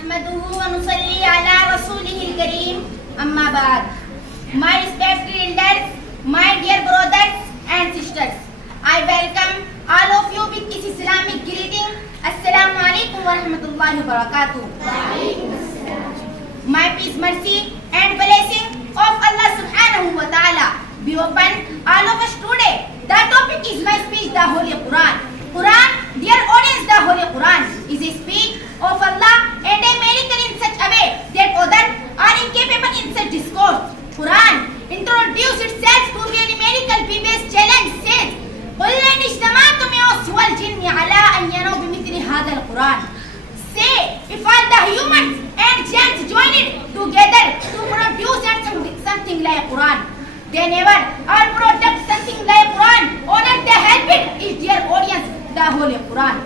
نحمده ونصلي على رسوله الكريم أما بعد. My respected elders, my dear brothers and sisters, I welcome all of you with this Islamic greeting. Assalamu alaikum wa rahmatullahi wa barakatuh. My peace, mercy and blessing of Allah subhanahu wa ta'ala be upon all of us today. The topic is my speech, the Holy Quran. Quran, dear audience, the Holy Quran is a speech of Allah and a miracle in such a way that others are incapable in such discourse. Quran introduced itself to be a miracle based challenge says, قُلْ إِنِ اجْتَمَعْتُ الْإِنسُ وَالْجِنُّ عَلَىٰ أَنْ يَأْتُوا بِمِثْلِ هَٰذَا الْقُرْآنِ. Say, if all the humans and giants joined together to produce something like Quran, they never or product something like Quran, or they help it is their audience, the Holy Quran.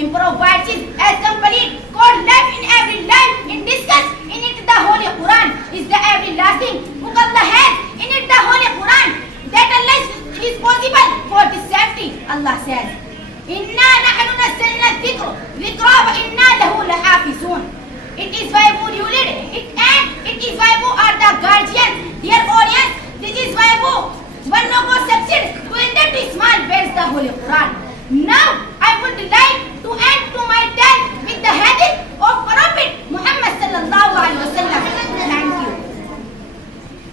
Improvises as complete God life in every life in discuss in it the Holy Quran is the everlasting book Allah has in it the Holy Quran that Allah is responsible for the safety. Allah says, Inna nahnu nazzalna dhikra wa inna lahu lahafizun. It is why who ruled it and it is why who are the guardians, dear audience. This is why who one no go succeed to enter to small verse the Holy Quran. Now I would like to add to my tale with the hadith of Prophet Muhammad sallallahu alaihi wasallam.